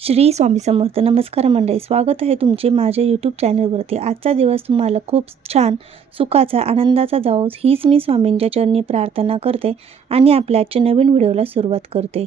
श्री स्वामी समर्थ. नमस्कार मंडळी, स्वागत आहे तुमचे माझ्या यूट्यूब चॅनलवरती. आजचा दिवस तुम्हाला खूप छान सुखाचा आनंदाचा जावो हीच मी स्वामींच्या चरणी प्रार्थना करते आणि आपल्या आजच्या नवीन व्हिडिओला सुरुवात करते.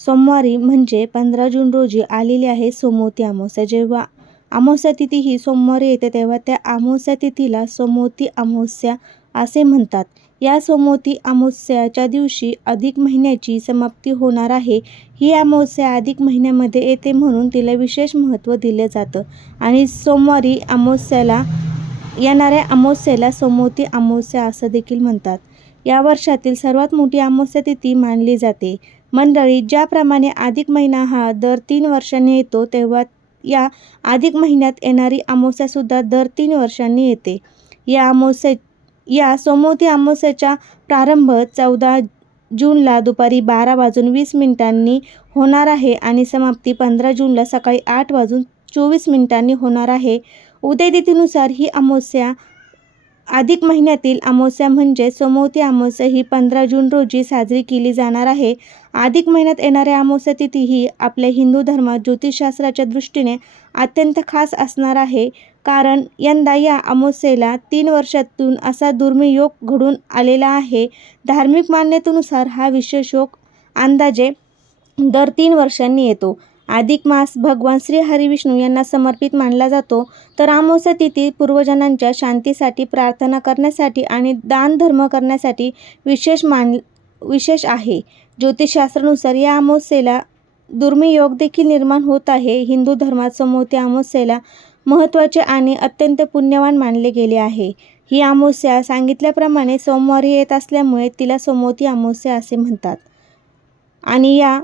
सोमवारी म्हणजे 15 जून रोजी आलेली आहे सोमवती अमावस्या. जेव्हा अमावस्या तिथी ही सोमवारी येते तेव्हा त्या अमावस्या तिथीला सोमवती अमावस्या असे म्हणतात. या सोमवती अमावस्याच्या दिवशी अधिक महिन्याची समाप्ती होणार आहे. ही अमावस्या अधिक महिन्यामध्ये येते म्हणून तिला विशेष महत्त्व दिलं जातं आणि सोमवारी अमावस्याला येणाऱ्या अमावस्येला सोमवती अमावस्या असं देखील म्हणतात. या वर्षातील सर्वात मोठी अमावस्या तिथी मानली जाते. मंडळी, ज्याप्रमाणे अधिक महिना हा दर 3 वर्षांनी येतो तेव्हा या अधिक महिन्यात येणारी अमावस्यासुद्धा दर 3 वर्षांनी येते. या सोमवती अमावस्येचा प्रारंभ 14 जूनला दुपारी 12:20 होणार आहे आणि समाप्ती 15 जूनला सकाळी 8:24 होणार आहे. उदयतिथीनुसार ही अमावस्या अधिक महिन्यातील अमावस्या म्हणजे सोमवती अमावस्या ही 15 जून रोजी साजरी केली जाणार आहे. अधिक महिन्यात येणाऱ्या अमावस्या तिथी ही आपल्या हिंदू धर्मात ज्योतिषशास्त्राच्या दृष्टीने अत्यंत खास असणार आहे, कारण यंदा या अमावस्येला 3 वर्षातून असा दुर्मिळ योग घडून आलेला आहे. धार्मिक मान्यतेनुसार हा विशेष योग अंदाजे दर 3 वर्षांनी येतो. अधिक मास भगवान श्री हरिविष्णू यांना समर्पित मानला जातो, तर अमावस्या तिथी पूर्वजनांच्या शांतीसाठी, प्रार्थना करण्यासाठी आणि दानधर्म करण्यासाठी विशेष आहे. ज्योतिषशास्त्रानुसार या अमावस्येला दुर्मिळ योग देखील निर्माण होत आहे. हिंदू धर्मात सोमवती अमावस्येला महत्त्वाचे आणि अत्यंत पुण्यवान मानले गेले आहे. ही अमावस्या सांगितल्याप्रमाणे सोमवारी येत असल्यामुळे तिला सोमवती अमावस्या असे म्हणतात आणि या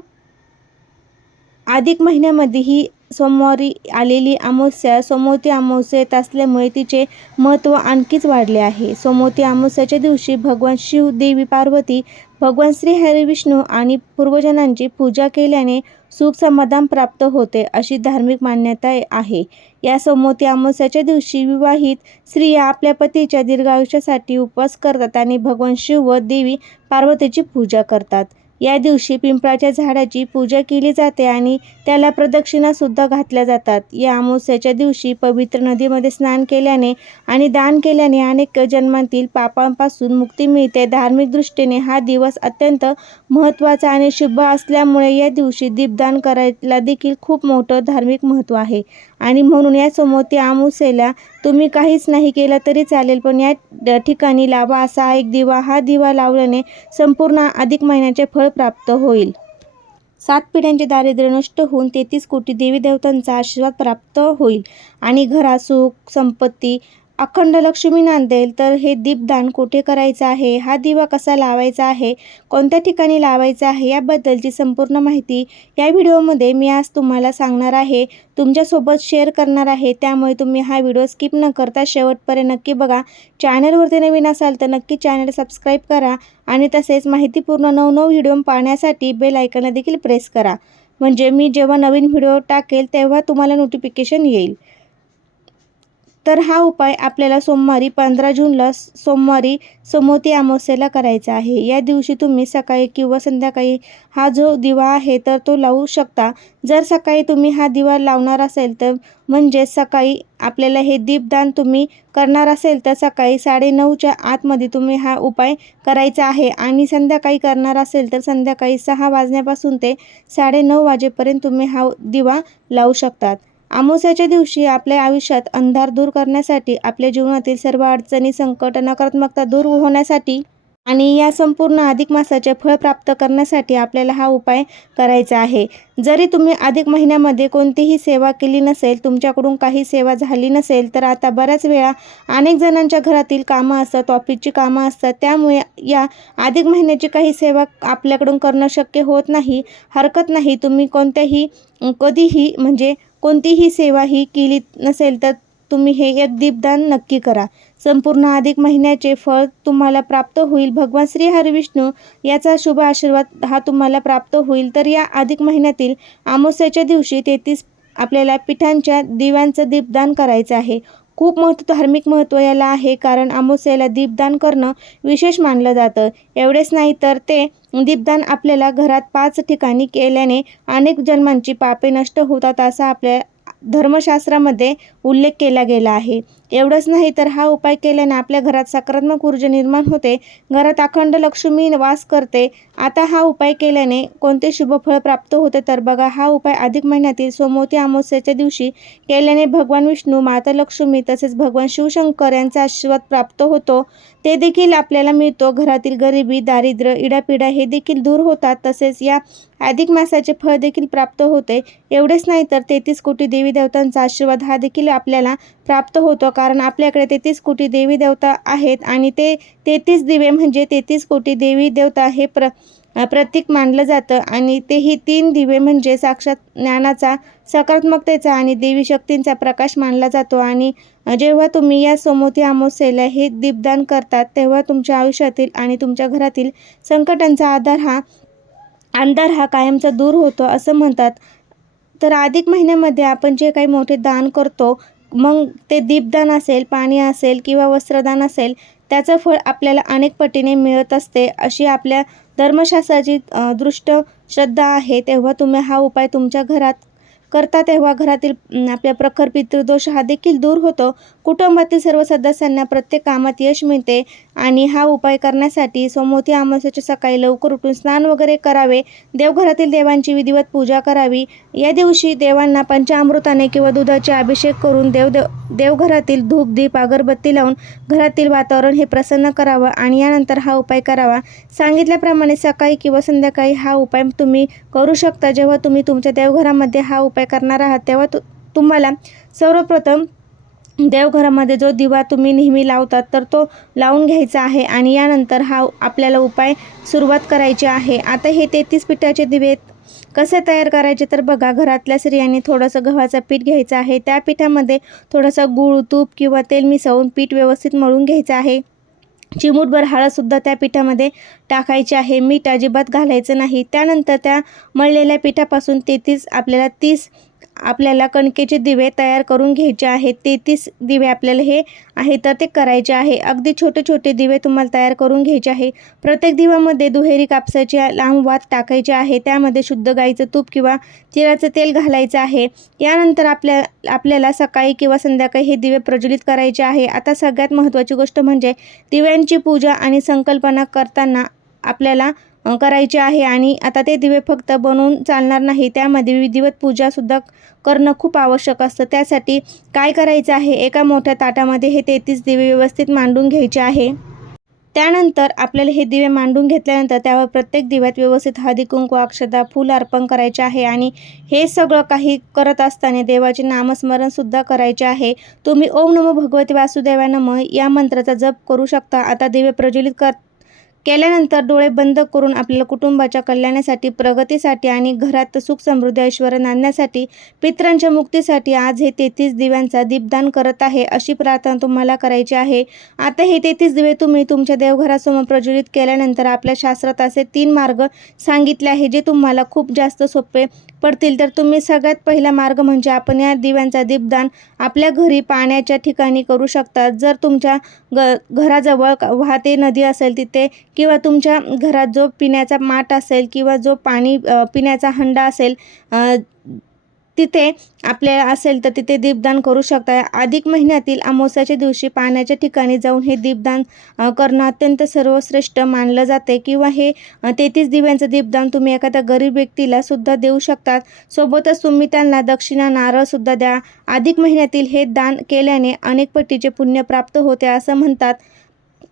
अधिक महिन्यामध्ये ही सोमवारी आलेली अमावस्या सोमवती अमावस्या येत असल्यामुळे तिचे महत्त्व आणखीच वाढले आहे. सोमवती अमावस्याच्या दिवशी भगवान शिव, देवी पार्वती, भगवान श्री हरिविष्णू आणि पूर्वजनांची पूजा केल्याने सुख समाधान प्राप्त होते अशी धार्मिक मान्यता आहे. या सोमवती अमावस्याच्या दिवशी विवाहित स्त्रिया आपल्या पतीच्या दीर्घायुष्यासाठी उपवास करतात आणि भगवान शिव व देवी पार्वतीची पूजा करतात. या दिवशी पिंपळाच्या झाडाची पूजा केली जाते आणि त्याला प्रदक्षिणासुद्धा घातल्या जातात. या अमावस्येच्या दिवशी पवित्र नदीमध्ये स्नान केल्याने आणि दान केल्याने अनेक जन्मांतील पापांपासून मुक्ती मिळते. धार्मिक दृष्टीने हा दिवस अत्यंत महत्त्वाचा आणि शुभ असल्यामुळे या दिवशी दीपदान करायला देखील खूप मोठं धार्मिक महत्त्व आहे आणि म्हणून या सोमवती अमावस्येला तुम्ही काहीच नाही केलं तरी चालेल, पण या ठिकाणी लावा असा एक दिवा. हा दिवा लावल्याने संपूर्ण अधिक महिन्याचे फळ प्राप्त होईल. 7 पिढ्यांचे दारिद्र्य नष्ट होऊन 33 कोटी देवी देवतांचा आशीर्वाद प्राप्त होईल आणि घरात सुख, संपत्ती, अखंड लक्ष्मी नांदेल. तर हे दीपदान कुठे करायचं आहे, हा दिवा कसा लावायचा आहे, कोणत्या ठिकाणी लावायचा आहे याबद्दलची संपूर्ण माहिती या व्हिडिओमध्ये मी आज तुम्हाला सांगणार आहे, तुमच्यासोबत शेअर करणार आहे. त्यामुळे तुम्ही हा व्हिडिओ स्किप न करता शेवटपर्यंत नक्की बघा. चॅनलवरती नवीन असाल तर नक्की चॅनल सबस्क्राईब करा आणि तसेच माहितीपूर्ण नवनवीन व्हिडिओ पाहण्यासाठी बेल आयकॉन देखील प्रेस करा, म्हणजे मी जेव्हा नवीन व्हिडिओ टाकेल तेव्हा तुम्हाला नोटिफिकेशन येईल. तर हा उपाय आपल्याला सोमवारी 15 जूनला सोमवारी सोमवती अमावस्येला करायचा आहे. या दिवशी तुम्ही सकाळी किंवा संध्याकाळी हा जो दिवा आहे तर तो लावू शकता. जर सकाळी तुम्ही हा दिवा लावणार असेल तर म्हणजे सकाळी आपल्याला हे दीपदान तुम्ही करणार असेल तर सकाळी 9:30च्या आतमध्ये तुम्ही हा उपाय करायचा आहे आणि संध्याकाळी करणार असेल तर संध्याकाळी 6 वाजण्यापासून ते 9:30 वाजेपर्यंत तुम्ही हा दिवा लावू शकतात. अमावस्याच्या दिवशी आपल्या आयुष्यात अंधार दूर करण्यासाठी, आपल्या जीवनातील सर्व अडचणी, संकट, नकारात्मकता दूर होण्यासाठी आणि या संपूर्ण अधिक मासाचे फळ प्राप्त करण्यासाठी आपल्याला हा उपाय करायचा आहे. जरी तुम्ही अधिक महिन्यामध्ये कोणतीही सेवा केली नसेल, तुमच्याकडून काही सेवा झाली नसेल, तर आता बऱ्याच वेळा अनेक जणांच्या घरातील कामं असतात, ऑफिसची कामं असतात, त्यामुळे या अधिक महिन्याची काही सेवा आपल्याकडून करणं शक्य होत नाही. हरकत नाही, तुम्ही कधीही म्हणजे कोणतीही सेवा ही केली नसेल तर तुम्ही हे एक दीपदान नक्की करा. संपूर्ण अधिक महिन्याचे फळ तुम्हाला प्राप्त होईल. भगवान श्री हरिविष्णू याचा शुभ आशीर्वाद हा तुम्हाला प्राप्त होईल. तर या अधिक महिन्यातील अमावस्येच्या दिवशी 33 आपल्याला पिठांच्या दिव्यांचं दीपदान करायचं आहे. खूप धार्मिक महत्त्व याला आहे, कारण अमावस्येला दीपदान करणं विशेष मानलं जातं. एवढेच नाही तर ते दीपदान आपल्याला घरात 5 ठिकाणी केल्याने अनेक जन्मांची पापे नष्ट होतात, असा आपल्या धर्मशास्त्रामध्ये उल्लेख केला गेला आहे. एवढंच नाही तर हा उपाय केल्याने आपल्या घरात सकारात्मक ऊर्जा निर्माण होते, घरात अखंड लक्ष्मी वास करते. आता हा उपाय केल्याने कोणते शुभफळ प्राप्त होते, तर बघा, हा उपाय अधिक महिन्यातील सोमवती अमावस्येच्या दिवशी केल्याने भगवान विष्णू, माता लक्ष्मी तसेच भगवान शिवशंकर यांचा आशीर्वाद प्राप्त होतो. ते देखील आपल्याला मिळतो. घरातील गरिबी, दारिद्र्य, इडापिडा हे देखील दूर होतात. तसेच या अधिक मासाचे फळ देखील प्राप्त होते. एवढेच नाही तर 33 कोटी देवी देवतांचा आशीर्वाद हा देखील आपल्याला प्राप्त होतो, कारण आपल्याकडे 33 कोटी देवी देवता आहेत आणि ते 33 दिवे म्हणजे 33 कोटी देवी देवता हे प्रतीक मानलं जातं. आणि तेही 3 दिवे म्हणजे साक्षात ज्ञानाचा, सकारात्मकतेचा आणि देवी शक्तींचा प्रकाश मानला जातो. आणि जेव्हा तुम्ही या सोमवती अमावस्येला हे दीपदान करतात, तेव्हा तुमच्या आयुष्यातील आणि तुमच्या घरातील संकटांचा अंधार हा कायमचा दूर होतो असं म्हणतात. तर अधिक महिन्यामध्ये आपण जे काही मोठे दान करतो, मग ते दीपदान असेल, पाणी असेल किंवा वस्त्रदान असेल, त्याचं फळ आपल्याला अनेक पटीने मिळत असते, अशी आपल्या धर्मशास्त्राची दृष्ट श्रद्धा आहे. तेव्हा तुम्ही हा उपाय तुमच्या घरात करता, तेव्हा घरातील आपल्या प्रखर पितृदोष हा देखील दूर होतो. कुटुंबातील सर्व सदस्यांना प्रत्येक कामात यश मिळते. आणि हा उपाय करण्यासाठी सोमवती अमावस्येच्या सकाळी लवकर उठून स्नान वगैरे करावे, देवघरातील देवांची विधिवत पूजा करावी. या दिवशी देवांना पंचामृताने किंवा दुधाचे अभिषेक करून देवघरातील धूप, दीप, अगरबत्ती लावून घरातील वातावरण हे प्रसन्न करावं आणि यानंतर हा उपाय करावा. सांगितल्याप्रमाणे सकाळी किंवा संध्याकाळी हा उपाय तुम्ही करू शकता. जेव्हा तुम्ही तुमच्या देवघरामध्ये हा उपाय करणार आहात, तेव्हा तुम्हाला सर्वप्रथम देवघरामध्ये जो दिवा तुम्ही नेहमी लावतात, तर तो लावून घ्यायचा आहे आणि यानंतर हा आपल्याला उपाय सुरुवात करायची आहे. आता हे 33 पिठाचे दिवे कसे तयार करायचे, तर बघा, घरातल्या स्त्रियांनी थोडंसं गव्हाचं पीठ घ्यायचं आहे. त्या पिठामध्ये थोडंसं गूळ, तूप किंवा तेल मिसळून पीठ व्यवस्थित मळून घ्यायचं आहे. चिमूटभर हळदसुद्धा त्या पिठामध्ये टाकायची आहे. मीठ अजिबात घालायचं नाही. त्यानंतर त्या मळलेल्या पिठापासून 30 आपल्याला कणकेचे दिवे तयार करून घ्यायचे आहेत. 33 दिवे आपल्याला हे आहे तर ते करायचे आहे. अगदी छोटे छोटे दिवे तुम्हाला तयार करून घ्यायचे आहे. प्रत्येक दिव्यामध्ये दुहेरी कापसाची लांब वात टाकायची आहे. त्यामध्ये शुद्ध गाईचं तूप किंवा तिळाचं तेल घालायचं आहे. यानंतर आपल्याला सकाळी किंवा संध्याकाळी हे दिवे प्रज्वलित करायचे आहे. आता सगळ्यात महत्त्वाची गोष्ट म्हणजे दिव्यांची पूजा आणि संकल्पना करताना आपल्याला करायचे आहे. आणि आता ते दिवे फक्त बनवून चालणार नाही, त्यामध्ये विधिवत पूजासुद्धा करणं खूप आवश्यक असतं. त्यासाठी काय करायचं आहे, एका मोठ्या ताटामध्ये हे 33 दिवे व्यवस्थित मांडून घ्यायचे आहे. त्यानंतर आपल्याला हे दिवे मांडून घेतल्यानंतर त्यावर प्रत्येक दिव्यात व्यवस्थित हळदी, कुंकू, अक्षता, फूल अर्पण करायचे आहे. आणि हे सगळं काही करत असताना देवाचे नामस्मरणसुद्धा करायचे आहे. तुम्ही ओम नमो भगवते वासुदेवाय नमः या मंत्राचा जप करू शकता. आता दिवे प्रज्वलित केल्यानंतर डोळे बंद करून आपल्याला कुटुंबाच्या कल्याणासाठी, प्रगतीसाठी आणि घरात सुख, समृद्धी, ऐश्वर्य नांदण्यासाठी, पितरांच्या मुक्तीसाठी आज हे 33 दिव्यांचा दीपदान करत आहे, अशी प्रार्थना तुम्हाला करायची आहे. आता हे 33 दिवे तुम्ही तुमच्या देवघरासमोर प्रज्वलित केल्यानंतर आपल्या शास्त्रात असे 3 मार्ग सांगितले आहे, जे तुम्हाला खूप जास्त सोपे पडतील. तर तुम्ही सगळ्यात पहिला मार्ग म्हणजे आपण या दिव्यांचा दीपदान आपल्या घरी पाण्याच्या ठिकाणी करू शकता. जर तुमच्या घराजवळ वाहते नदी असेल तिथे, किंवा तुमच्या घरात जो पिण्याचा माठ असेल किंवा जो पाणी पिण्याचा हंडा असेल तिथे आपल्याला असेल तर तिथे दीपदान करू शकता. अधिक महिन्यातील अमावस्याच्या दिवशी पाण्याच्या ठिकाणी जाऊन हे दीपदान करणं अत्यंत सर्वश्रेष्ठ मानलं जाते. किंवा हे 33 दिव्यांचं दीपदान तुम्ही एखाद्या गरीब व्यक्तीला सुद्धा देऊ शकतात. सोबतच तुम्ही त्यांना दक्षिणा, नारळसुद्धा द्या. अधिक महिन्यातील हे दान केल्याने अनेक पटीचे पुण्य प्राप्त होते असं म्हणतात.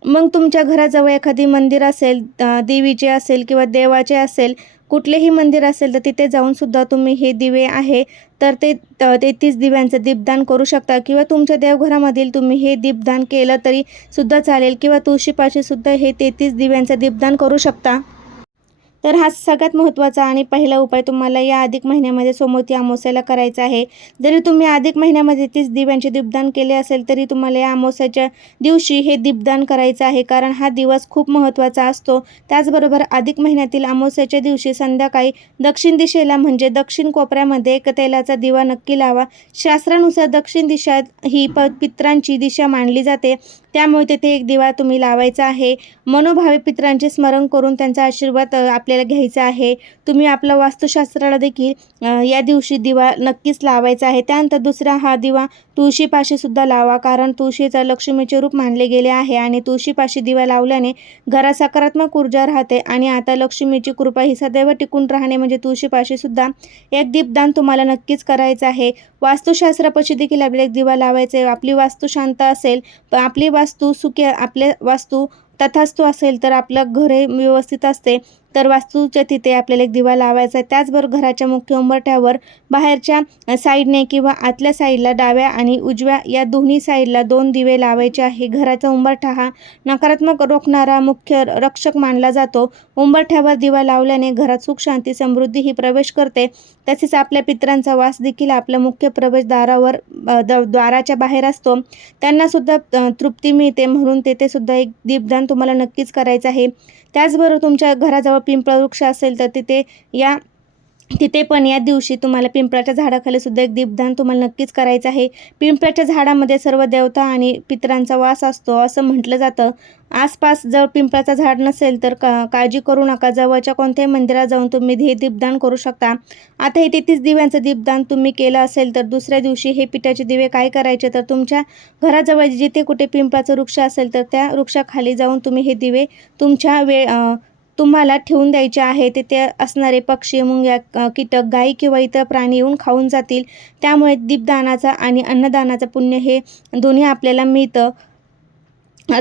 मग तुमच्या घराजवळ एखादी मंदिर असेल, देवीचे असेल किंवा देवाचे असेल, कुठलेही मंदिर असेल, तर तिथे जाऊन सुद्धा तुम्ही हे दिवे आहे तर ते 33 दिव्यांचं दीपदान करू शकता. किंवा तुमच्या देवघरामधील तुम्ही हे दीपदान केलं तरी सुद्धा चालेल, किंवा तुळशीपाशी सुद्धा हे 33 दिव्यांचं दीपदान करू शकता. तर हा सगळ्यात महत्त्वाचा आणि पहिला उपाय तुम्हाला या अधिक महिन्यामध्ये सोमवती अमावस्येला करायचा आहे. जरी तुम्ही अधिक महिन्यामध्ये 30 दिव्यांचे दीपदान केले असेल तरी तुम्हाला या अमावस्येच्या दिवशी हे दीपदान करायचं आहे, कारण हा दिवस खूप महत्त्वाचा असतो. त्याचबरोबर अधिक महिन्यातील अमावस्येच्या दिवशी संध्याकाळी दक्षिण दिशेला म्हणजे दक्षिण कोपऱ्यामध्ये एक तेलाचा दिवा नक्की लावा. शास्त्रानुसार दक्षिण दिशा ही पितरांची दिशा मानली जाते, त्यामुळे तेथे एक दिवा तुम्ही लावायचा आहे. मनोभावे पितरांचे स्मरण करून त्यांचा आशीर्वाद आपल्याला घ्यायचा आहे. तुम्ही आपला वास्तुशास्त्राला देखील या दिवशी दिवा नक्कीच लावायचा आहे. त्यानंतर दुसरा हा दिवा तुळशीपाशी सुद्धा लावा, कारण तुळशीचं लक्ष्मीचे रूप मानले गेले आहे आणि तुळशीपाशी दिवा लावल्याने घरात सकारात्मक ऊर्जा राहते आणि आता लक्ष्मीची कृपा ही सदैव टिकून राहणे म्हणजे तुळशीपाशी सुद्धा एक दीपदान तुम्हाला नक्कीच करायचं आहे. वास्तुशास्त्रापाशी देखील आपल्याला एक दिवा लावायचा आहे. आपली वास्तू शांत असेल, आपली वास्तू सुखी, आपल्या वास्तू तथास्तु असेल तर आपलं घर हे व्यवस्थित असते, तर वास्तूच्या तिथे आपल्याला एक दिवा लावायचा आहे. त्याचबरोबर घराच्या मुख्य उंबरठ्यावर बाहेरच्या साईडने किंवा आतल्या साईडला डाव्या आणि उजव्या या दोन्ही साईडला 2 दिवे लावायचे आहे. घराचा उंबरठा हा नकारात्मक रोखणारा मुख्य रक्षक मानला जातो. उंबरठ्यावर दिवा लावल्याने घरात सुख, शांती, समृद्धी ही प्रवेश करते. तसेच आपल्या पितरांचा वास देखील आपल्या मुख्य प्रवेशद्वारावर द्वाराच्या बाहेर असतो. त्यांनासुद्धा तृप्ती मिळते, म्हणून तेथे सुद्धा एक दीपदान तुम्हाला नक्कीच करायचं आहे. त्याचबरोबर तुमच्या घराजवळ पिंपळ वृक्ष असेल तर तिथे पण या दिवशी तुम्हाला पिंपळाच्या झाडाखाली सुद्धा एक दीपदान तुम्हाला नक्कीच करायचं आहे. पिंपळाच्या झाडामध्ये सर्व देवता आणि पितरांचा वास असतो असं म्हटलं जातं. आसपास जर पिंपळाचं झाड नसेल तर काळजी करू नका, जवळच्या कोणत्याही मंदिरात जाऊन तुम्ही हे दीपदान करू शकता. आता हे 33 दिव्यांचं दीपदान तुम्ही केलं असेल तर दुसऱ्या दिवशी हे पिठाचे दिवे काय करायचे, तर तुमच्या घराजवळ जिथे कुठे पिंपळाचं वृक्ष असेल तर त्या वृक्षाखाली जाऊन तुम्ही हे दिवे तुमच्या तुम्हाला ठेवून द्यायचे आहे. तिथे असणारे पक्षी, मुंग्या, कीटक, गायी किंवा इतर प्राणी येऊन खाऊन जातील. त्यामुळे दीपदानाचा आणि अन्नदानाचं पुण्य हे दोन्ही आपल्याला मिळतं.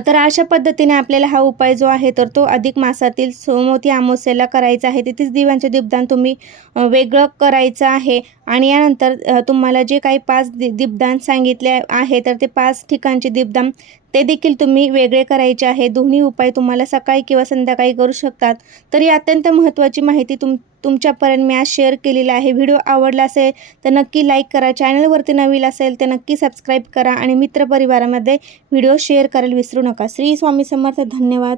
तर अशा पद्धतीने आपल्याला हा उपाय जो आहे तर तो अधिक मासातील सोमवती अमावस्येला करायचा आहे. 33 दिव्यांचे दीपदान तुम्ही वेगळं करायचं आहे आणि यानंतर तुम्हाला जे काही 5 दीपदान सांगितले आहे तर ते 5 ठिकाणचे दीपदान ते देखील तुम्ही वेगळे करायचे आहे. दोन्ही उपाय तुम्हाला सकाळी किंवा संध्याकाळी करू शकतात. तर ही अत्यंत महत्त्वाची माहिती तुमच्यापर्यंत मी आज शेअर केलेली आहे. व्हिडिओ आवडला असेल तर नक्की लाईक करा. चॅनलवरती नवीन असेल तर नक्की सबस्क्राईब करा आणि मित्रपरिवारामध्ये व्हिडिओ शेअर करायला विसरू नका. श्री स्वामी समर्थ. धन्यवाद.